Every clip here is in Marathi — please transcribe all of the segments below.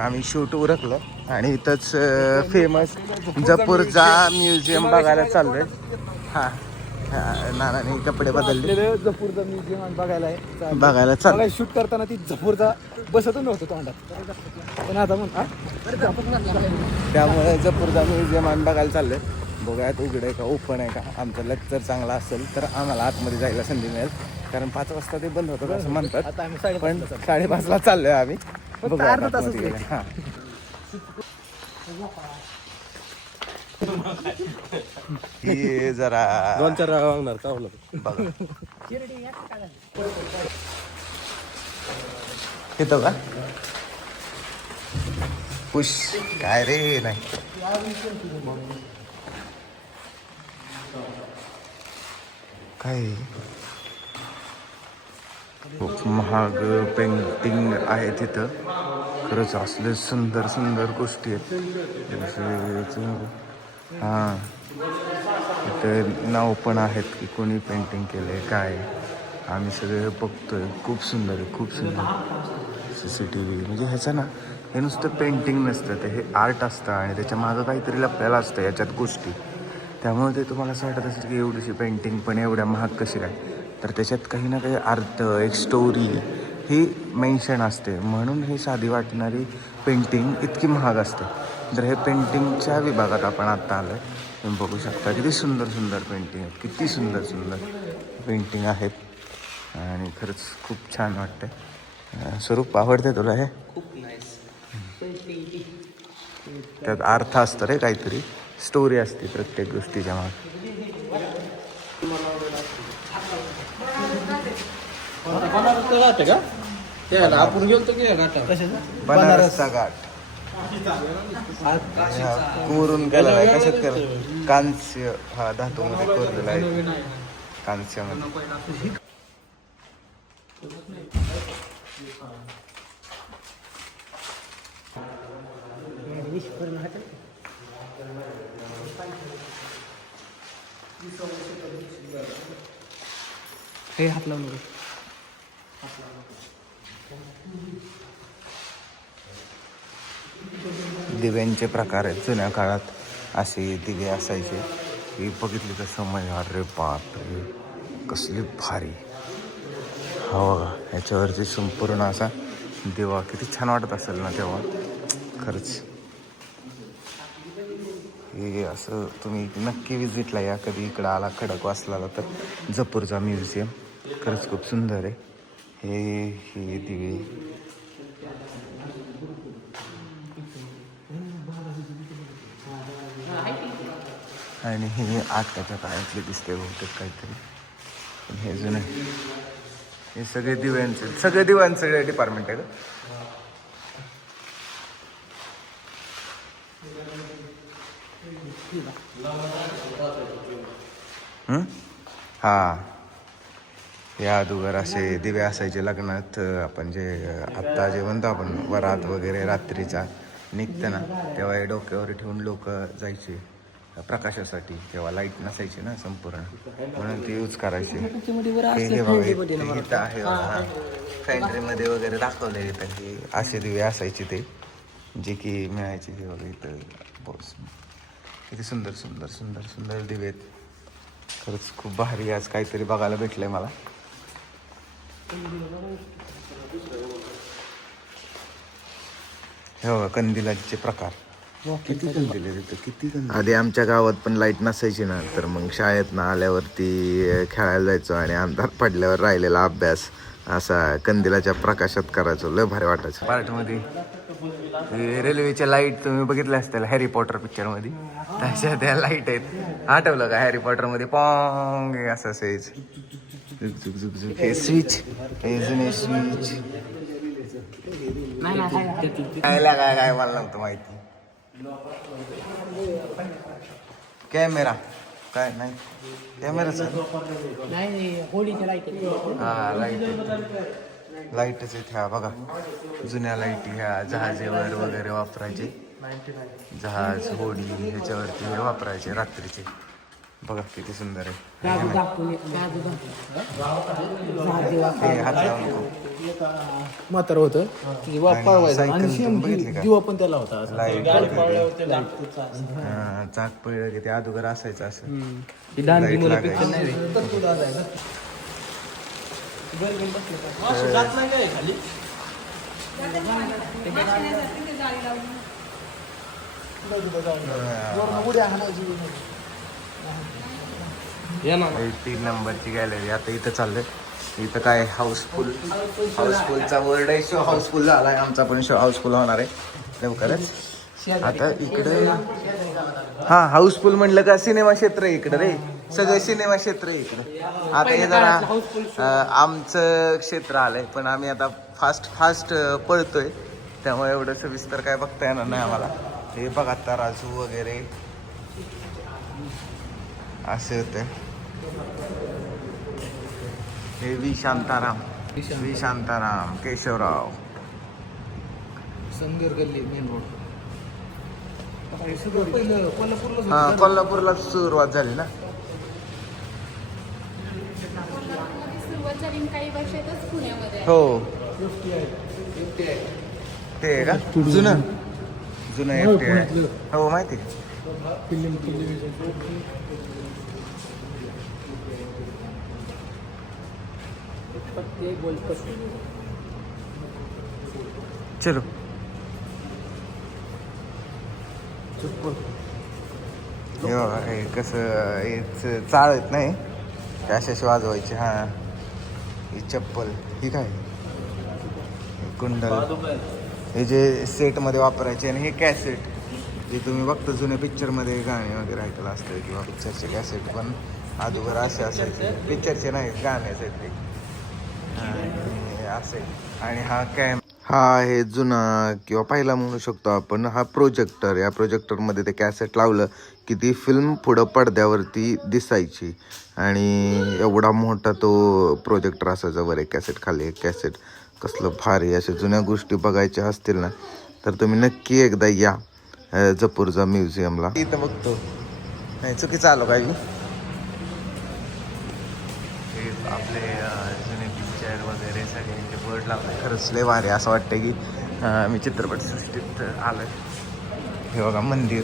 आम्ही शूट उरकलं आणि इथंच फेमस जपूरचा म्युझियम बघायला चाललोय. हा नानाने कपडे बदलले. जपूरचा म्युझियम बघायला चाललोय. शूट करताना ती जपूरचा बसतच नव्हतं तोंडात, पण आता त्यामुळे जपूरचा म्युझियम आम्ही बघायला चाललोय. बघूयात उघडं आहे का ओपन आहे का. आमचा लेक्चर चांगला असेल तर आम्हाला आतमध्ये जायला संधी मिळेल, कारण 5 वाजता ते बंद होतं असं म्हणतात. आता आम्ही पण 5:30ला चाललोय आम्ही. अर्धा तासच गेले. हां ही जरा 2-4 वागणार का बघा येतो का पुश काय रे नाही. काय खूप महाग पेंटिंग आहे तिथं. खरंच असले सुंदर सुंदर गोष्टी आहेत. हां इथं नाव पण आहेत की कोणी पेंटिंग केलं आहे काय. आम्ही सगळे बघतोय. खूप सुंदर आहे, खूप सुंदर. CCTV म्हणजे ह्याचं ना, हे नुसतं पेंटिंग नसतं, ते हे आर्ट असतं आणि त्याच्या मागं काहीतरी लपलेलं असतं याच्यात गोष्टी. त्यामुळे ते तुम्हाला असं वाटत असेल की एवढीशी पेंटिंग पण एवढ्या महाग कशी काय, तर त्याच्यात काही ना काही अर्थ, एक स्टोरी ही मेन्शन असते. म्हणून ही साधी वाटणारी पेंटिंग इतकी महाग असते. तर हे पेंटिंगच्या विभागात आपण आत्ता आलो आहे. तुम्ही बघू शकता किती सुंदर सुंदर पेंटिंग आहेत, किती सुंदर सुंदर पेंटिंग आहेत आणि खरंच खूप छान वाटतं. स्वरूप आवडते तुला हे? खूप नाईस. त्यात अर्थ असतं रे, काहीतरी स्टोरी असते प्रत्येक गोष्टीच्या मागे. आपण गेलतो की बनारसचा घाट कोरून केलेला आहे. कशात केलं? कांस्य, हा धातूमध्ये कोरलेला आहे, कांस्यामध्ये. हे हात लावून दिव्यांचे प्रकार आहेत. जुन्या काळात असे दिवे असायचे. ही बघितली तर समज, अरे बाप रे कसली भारी. हो बघा, ह्याच्यावरती संपूर्ण असा दिवा किती छान वाटत असेल ना तेव्हा. खरंच हे असं तुम्ही नक्की विजिटला या कधी इकडं आला खडकवासला तर. जपूरचा म्युझियम खरंच खूप सुंदर आहे. हे दिवे आणि हे आत्ताच्या काळातले दिसते बहुतेक काहीतरी. पण हे जुनं आहे. हे सगळे दिव्यांचे डिपार्टमेंट आहे का? हां या अगोदर असे दिवे असायचे लग्नात. आपण जे आत्ता जे म्हणतो आपण वरात वगैरे रात्रीचा निघतं ना, तेव्हा हे डोक्यावर ठेवून लोक जायचे प्रकाशासाठी. तेव्हा लाईट नसायची ना संपूर्ण, म्हणून ते यूज करायचे. हे बघा इथं आहे, फॅन्ड्रीमध्ये वगैरे दाखवले इथं की असे दिवे असायचे ते, जे की मिळायचे. हे बघा इथं बॉस किती सुंदर सुंदर सुंदर सुंदर दिवे आहेत. खरंच खूप भारी आज काहीतरी बघायला भेटलंय मला. हे बघा कंदिलाचे प्रकार, किती कंदील आहे तिथं, किती कंदील. आधी आमच्या गावात पण लाईट नसायची ना, तर मग शाळेत ना आल्यावरती खेळायला जायचो आणि अंधार पडल्यावर राहिलेला अभ्यास असा कंदिलाच्या प्रकाशात करायचो. लय भारी वाटायचं. पार्टमध्ये रेल्वेच्या लाईट तुम्ही बघितल्या असतील हॅरी पॉटर पिक्चरमध्ये, तशा त्या लाईट आहेत. आठवलं का हॅरी पॉटरमध्ये पॉंग असं असायचं. झुक झुक झुक झुक. हे स्विच, हे जुने स्विच. काय मला नव्हतं माहिती. कॅमेरा काय नाही, कॅमेराच हा लाईटच आहेत ह्या बघा. जुन्या लाईटी ह्या जहाजेवर वगैरे वापरायचे. जहाज होडी ह्याच्यावरती वापरायचे रात्रीचे. बघा किती सुंदर आहे. काजू दाखवून हे हात लावून नको. म्हातार होतं पळवायचं आणि सायकल शेम बघितली का? जीवा पण त्याला होता असं. लाईट चाक पडलं की ते अगोदर असायचं असं. ही लहान लाईट मुलं लागायची. picture नाही रे. या ना. हे 3 नंबरची गॅलरी. आता इथं चाललंय. इथं काय हाऊसफुलचा वर्ड आहे. शो हाऊसफुल झालाय. आमचा पण शो हाऊसफुल होणार आहे लवकरच. आता इकडे हा हाऊसफुल म्हणलं का सिनेमा क्षेत्र आहे इकडे रे. सगळं सिनेमा क्षेत्र आहे इकडे. आता हे जरा आमचं क्षेत्र आलंय पण आम्ही आता फास्ट पळतोय त्यामुळे एवढं सविस्तर काय बघता येणार नाही आम्हाला. हे बघा तराजू वगैरे असे होते. हे व्ही शांताराम केशवराव. संगर गल्ली मेन रोड. हे सगळं पहिलं कोल्हापूरला हा कोल्हापूरला सुरुवात झाली ना. सुरुवात झाली काही वर्षातच पुण्यामध्ये. हो ते आहे का जुनं FTI आहे. हो माहिती आहे. Film television. चलो हे बघा हे कसं हे चालत नाही कशाशी वाजवायची. हा ही चप्पल ही काय हे कुंडल हे जे सेटमध्ये वापरायचे आणि हे कॅसेट जे तुम्ही बघता जुन्या पिक्चरमध्ये गाणे वगैरे ऐकलं असतं किंवा पिक्चरचे कॅसेट पण अगोदर असे असायचे. पिक्चरचे नाही गाण्याचे ते असे. आणि हा आहे जुना किंवा पहिला म्हणू शकतो आपण. हा प्रोजेक्टर. या प्रोजेक्टरमध्ये ते कॅसेट लावलं की ती फिल्म पुढं पडद्यावरती दिसायची आणि एवढा मोठा तो प्रोजेक्टर असायचा. वर एक कॅसेट खाली एक कॅसेट. कसलं भारी. अशा जुन्या गोष्टी बघायच्या असतील ना तर तुम्ही नक्की एकदा या जपूरचा म्युझियमला. इथं बघतो नाही चुकीचं आलो काही. हे आपले जुने पिक्चर वगैरे सगळ्यांचे बोर्ड लावले. खरंच लय भारी. असं वाटतं की मी चित्रपटसृष्टीत आलोय. हे बघा मंदिर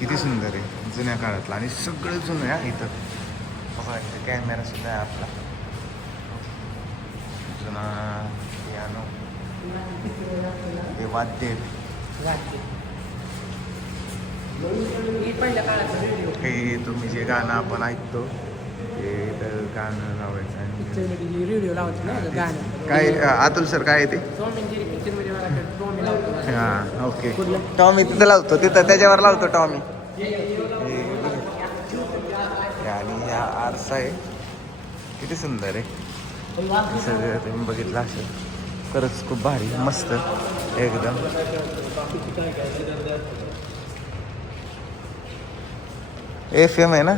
किती सुंदर आहे जुन्या काळातलं आणि सगळं जुनं आहे इथं. बघा इथं कॅमेरा सुद्धा आहे आपला जुना. पियानो हे वाद्य हे तुम्ही जे गाणं आपण ऐकतो ते गाणं लावायचं आणि रेडिओ लावायचं ना गाणं. काय अतुल सर काय आहे ते. हां ओके. टॉमी तिथं लावतो तिथं त्याच्यावर लावतो टॉमी. आणि हा आरसा आहे किती सुंदर आहे. सगळं तुम्ही बघितलं असेल. खरंच खूप भारी मस्त एकदम. FM आहे ना.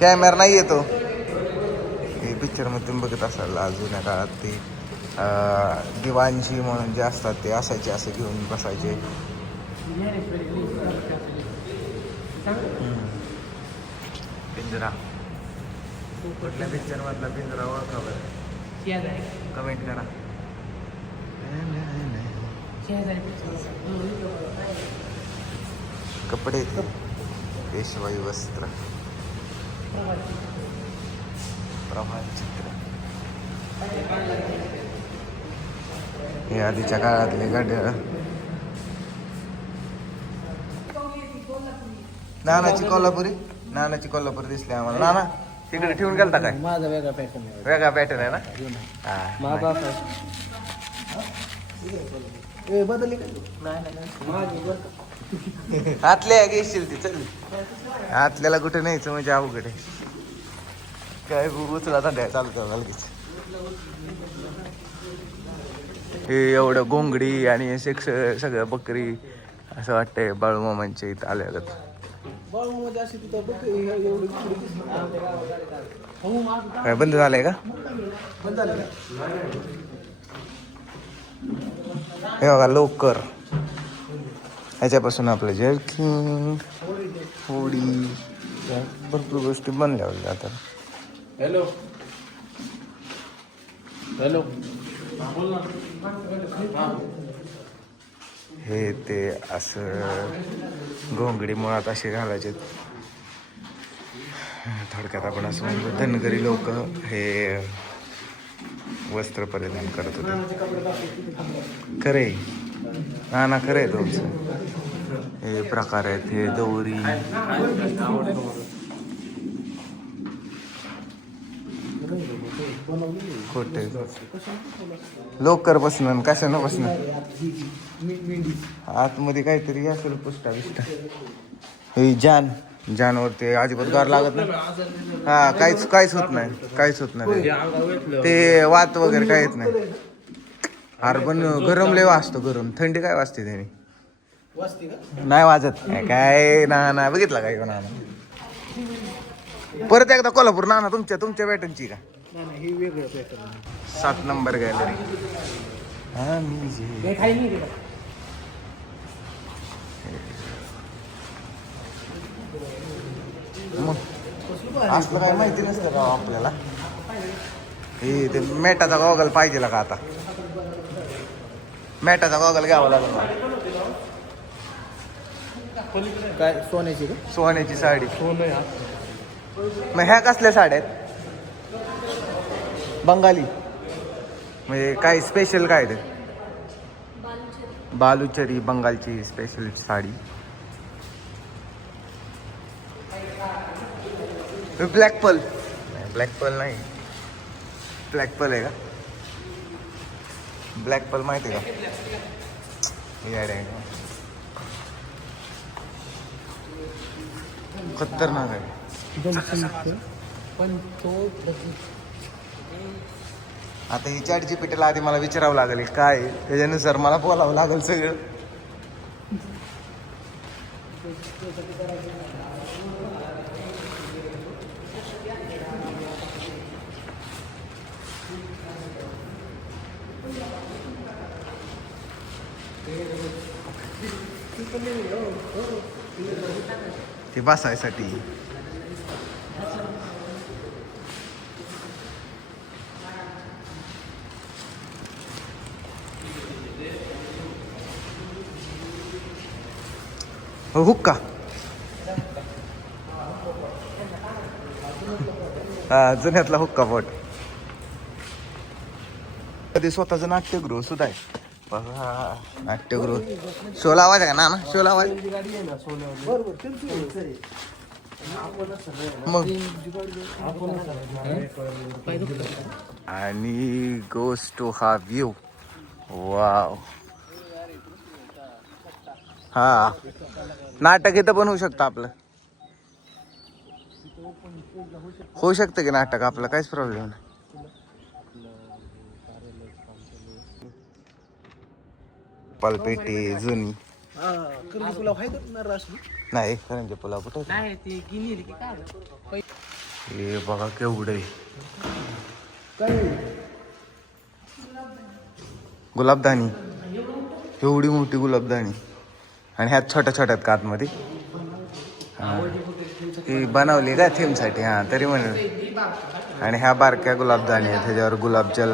कॅमेरा नाही येतो. हे पिक्चरमध्ये तुम्ही बघत असाल जुन्या काळात ते दिवाणजी म्हणून जे असतात ते असायचे असे घेऊन बसायचे. पिंजरा कुठल्या पिक्चरमधला पिंजरा ओळखा बरं कमेंट करा. कपडे पेशवाई वस्त्र प्रभात चित्र हे आधीच्या काळातले गाड्या. नानाची कोल्हापुरी दिसली आम्हाला. नाना तिकडे ठेवून गेलता काय. माझा वेगळा पॅटर्न आहे. वेगळा पॅटर्न आहे ना. माझा बदलली नाही. आतल्या घेशील ती चल. आतल्याला कुठे न्यायचं म्हणजे अवघड आहे. काय उचला द्या चालतं लगेच. हे एवढं घोंगडी आणि सगळं बकरी असं वाटतंय बाळूमामांच्या इथं आल्यागत. काय बंद झालंय का. हे बघा लवकर ह्याच्यापासून आपलं जर्किंग होडी या भरपूर गोष्टी बनल्या जातात. Hello hello. हे ते असं घोंगडी मुळात असे घालायचे. थोडक्यात आपण असं म्हणतो धनगरी लोक हे वस्त्र परिधान करत होते. खरे ना खरे तुमचं हे प्रकार आहेत. हे दौरी खोटे लोकर बसणं कशानं बसणं आतमध्ये काहीतरी असेल पुष्टा बिष्टा. हे जानवरती अजिबात गार लागत नाही. हा काहीच होत नाही ते वात वगैरे काय येत नाही. अरे पण गरम लय वाजतो. गरम थंडी काय वाजते त्याने नाही वाजत काय ना बघितलं काय ना. परत एकदा कोल्हापूर ना तुमच्या पॅटर्नची का 7 नंबर गॅलरी. मग असलं काही माहिती नसतं का आपल्याला. हे ते मेटाचा गॉगल पाहिजे का आता. मेटाचा गॉगल घ्यावा लागेल मला. काय सोन्याची का? सोन्याची साडी. सोनं मग ह्या कसल्या साड्या आहेत बंगाली म्हणजे काय स्पेशल काय ते. Baluchari बंगालची special sari. Black Perl नाही ब्लॅक पर्ल आहे का. ब्लॅक पर्ल माहिती आहे का. खतरनाक आहे. पण तो आता ही ChatGPTला आधी मला विचारावं लागेल काय आहे. त्याच्यानुसार मला बोलावं लागेल सगळं. ते बसायसाठी हुक्का. हा जुन्यातला हुक्का पोट. कधी स्वतःचं नाट्यगृह सुद्धा आहे. नाट्यगृह शो लावायचा का ना शो लावायचा मग. आणि गोस टू हा व्ह्यू. वाव. हा नाटक इथं पण होऊ शकतं आपलं. होऊ शकतं की नाटक आपलं काहीच प्रॉब्लेम नाही. पलपेटी जुनी नाही करंजे पुलाव कुठे. हे बघा केवढे गुलाबदानी. एवढी मोठी गुलाबदानी आणि ह्यात छोट्या का आतमध्ये. ही बनवली का थीमसाठी. हां तरी म्हणून. आणि ह्या बारक्या गुलाबदानी आहेत. ह्याच्यावर गुलाबजल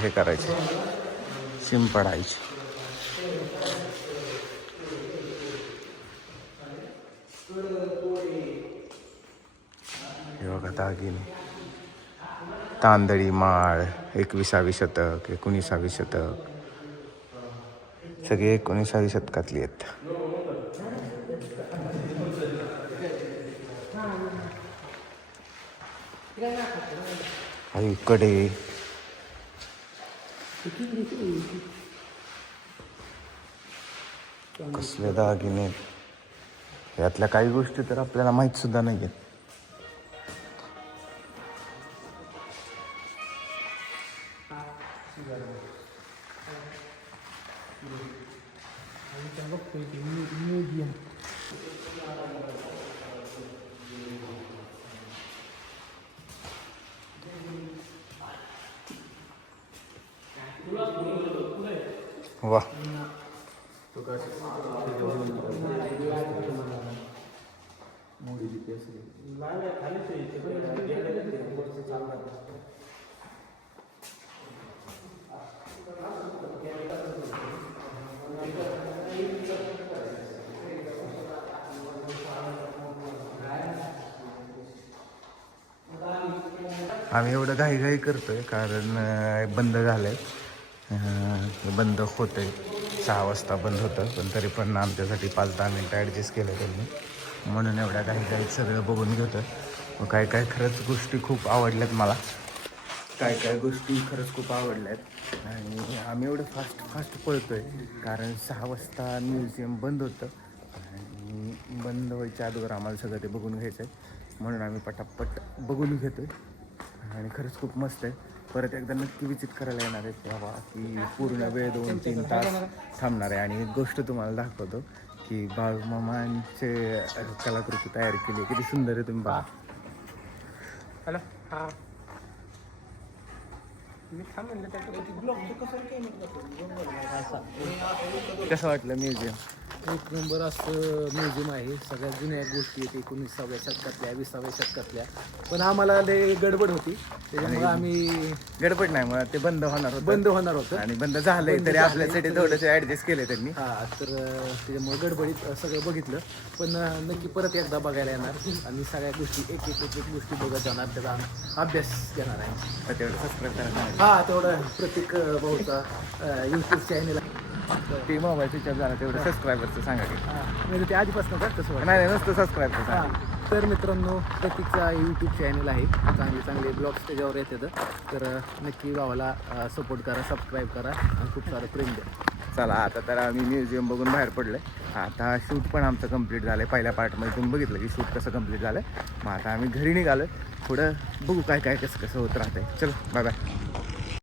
हे करायचे शिंपडायचे. हे बघा दागिने. तांदळी माळ 21वे शतक 19वे शतक सगळे 19व्या शतकातली आहेत. कडे कसले दागिने. यातल्या काही गोष्टी तर आपल्याला माहित सुद्धा नाही आहेत. वा आम्ही एवढं घाई करतोय कारण बंद झालंय, बंद होतंय. 6 वाजता बंद होतं, पण तरी पण आमच्यासाठी 5-10 मिनटं ॲडजस्ट केलं त्यांनी, म्हणून एवढ्या घाईत सगळं बघून घेतं. मग काय काय खरंच गोष्टी खूप आवडल्यात मला, काय गोष्टी खरंच खूप आवडल्यात. आणि आम्ही एवढं फास्ट पळतोय कारण 6 वाजता म्युझियम बंद होतं आणि बंद व्हायच्या अगोदर आम्हाला सगळं ते बघून घ्यायचं आहे, म्हणून आम्ही पटापट बघून घेतोय. आणि खरंच खूप मस्त आहे. परत एकदा नक्की विजिट करायला येणार आहे तेव्हा की पूर्ण वेळ 2-3 तास थांबणार आहे. आणि एक गोष्ट तुम्हाला दाखवतो की बाळूमामांचे कलाकृती तयार केली आहे, किती सुंदर आहे, तुम्ही पहा. हॅलो हां मी थांबेल त्याच्यावरती ब्लॉग कसं वाटलं म्युझियम? एक नंबर असं म्युझियम आहे. सगळ्यात जुन्या गोष्टी आहेत 19व्या शतकातल्या 20व्या शतकातल्या. पण आम्हाला लय गडबड होती, त्याच्यामुळे आम्ही गडबड नाही, मग ते बंद होणार होतं आणि आणि बंद झालंय तरी आपल्यासाठी थोडंसं ॲडजस्ट केलं त्यांनी. हां तर त्याच्यामुळे गडबडीत सगळं बघितलं. पण नक्की परत एकदा बघायला येणार आणि सगळ्या गोष्टी एक गोष्टी बघत जाणार, त्याचा अभ्यास घेणार आहे. तर तेवढं सबस्क्राईब करा. हां तेवढं प्रत्येक भाऊचा यूट्यूब चॅनल ते मोबाईल स्विच झाला तेवढं सबस्क्रायबरचं सांगा की. म्हणजे ते आधीपासून का कसं नाही नसतं सबस्क्राईबचं सांगा. हां तर मित्रांनो प्रतीकचा यूट्यूब चॅनल आहे, चांगले ब्लॉग्स त्याच्यावर येतात. तर नक्की भावाला सपोर्ट करा, सबस्क्राईब करा आणि खूप सारं प्रेम द्या. चला आता तर आम्ही म्युझियम बघून बाहेर पडलोय. आता शूट पण आमचं कंप्लीट झालं आहे. पहिल्या पार्टमध्ये तुम्ही बघितलं की शूट कसं कंप्लीट झालं. मग आता आम्ही घरी निघालो. पुढं बघू काय कसं होत राहतंय. चलो बाय बाय.